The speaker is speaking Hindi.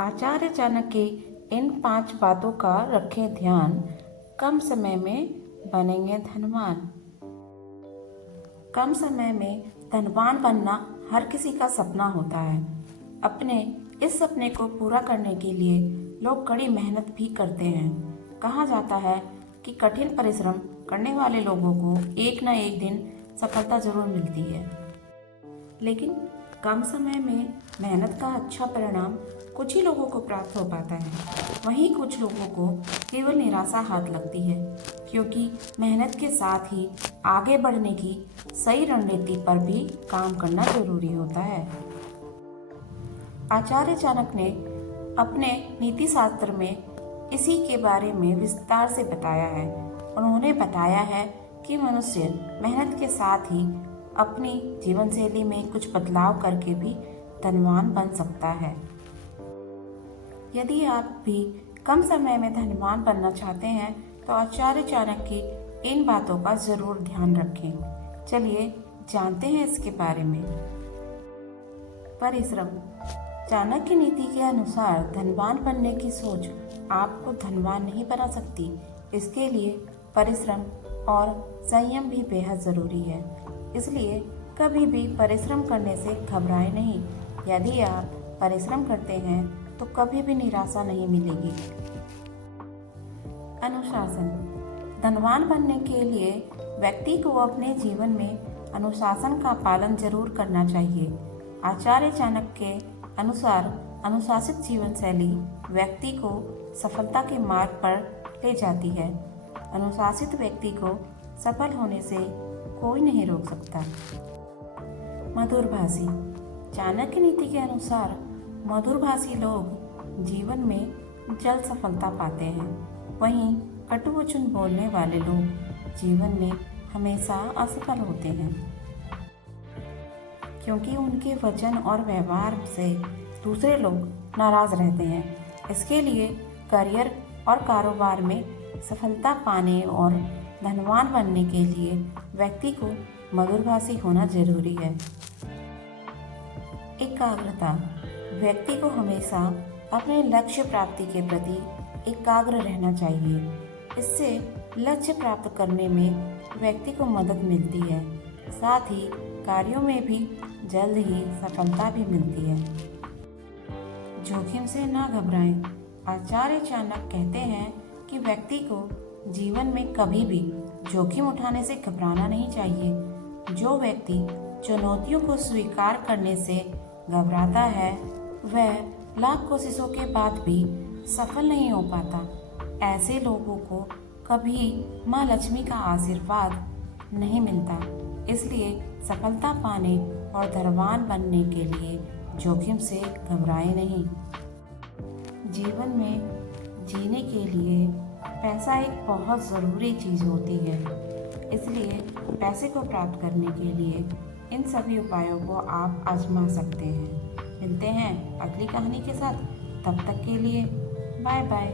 आचार्य चाणक्य की इन 5 बातों का रखें ध्यान, कम समय में बनेंगे धनवान। कम समय में धनवान बनना हर किसी का सपना होता है। अपने इस सपने को पूरा करने के लिए लोग कड़ी मेहनत भी करते हैं। कहा जाता है कि कठिन परिश्रम करने वाले लोगों को एक न एक दिन सफलता जरूर मिलती है। लेकिन कम समय में मेहनत का अच्छा परिणाम कुछ ही लोगों को प्राप्त हो पाता है। वहीं कुछ लोगों को केवल निराशा हाथ लगती है, क्योंकि मेहनत के साथ ही आगे बढ़ने की सही रणनीति पर भी काम करना जरूरी होता है। आचार्य चाणक्य ने अपने नीति शास्त्र में इसी के बारे में विस्तार से बताया है। उन्होंने बताया है कि मनुष्य मेहनत के साथ ही अपनी जीवन शैली में कुछ बदलाव करके भी धनवान बन सकता है। यदि आप भी कम समय में धनवान बनना चाहते हैं तो आचार्य चाणक्य की इन बातों का जरूर ध्यान रखें। चलिए जानते हैं इसके बारे में। परिश्रम। चाणक्य नीति के अनुसार धनवान बनने की सोच आपको धनवान नहीं बना सकती। इसके लिए परिश्रम और संयम भी बेहद जरूरी है। इसलिए कभी भी परिश्रम करने से घबराएं नहीं। यदि आप परिश्रम करते हैं तो कभी भी निराशा नहीं मिलेगी। अनुशासन। धनवान बनने के लिए व्यक्ति को अपने जीवन में अनुशासन का पालन जरूर करना चाहिए। आचार्य चाणक्य के अनुसार अनुशासित जीवन शैली व्यक्ति को सफलता के मार्ग पर ले जाती है। अनुशासित व्यक्ति को सफल होने से कोई नहीं रोक सकता। मधुरभाषी। चाणक्य नीति के अनुसार मधुरभाषी लोग जीवन में जल्द सफलता पाते हैं। वहीं कटु वचन बोलने वाले लोग जीवन में हमेशा असफल होते हैं, क्योंकि उनके वचन और व्यवहार से दूसरे लोग नाराज रहते हैं। इसके लिए करियर और कारोबार में सफलता पाने और धनवान बनने के लिए व्यक्ति को मधुरभाषी होना जरूरी है। एकाग्रता। व्यक्ति को हमेशा अपने लक्ष्य प्राप्ति के प्रति एकाग्र रहना चाहिए। इससे लक्ष्य प्राप्त करने में व्यक्ति को मदद मिलती है, साथ ही कार्यों में भी जल्द ही सफलता भी मिलती है। जोखिम से ना घबराएं। आचार्य चाणक्य कहते हैं कि व्यक्ति को जीवन में कभी भी जोखिम उठाने से घबराना नहीं चाहिए। जो व्यक्ति चुनौतियों को स्वीकार करने से घबराता है वह लाख कोशिशों के बाद भी सफल नहीं हो पाता। ऐसे लोगों को कभी माँ लक्ष्मी का आशीर्वाद नहीं मिलता। इसलिए सफलता पाने और धनवान बनने के लिए जोखिम से घबराएं नहीं। जीवन में जीने के लिए पैसा एक बहुत ज़रूरी चीज़ होती है। इसलिए पैसे को प्राप्त करने के लिए इन सभी उपायों को आप आजमा सकते हैं। मिलते हैं अगली कहानी के साथ। तब तक के लिए बाय बाय।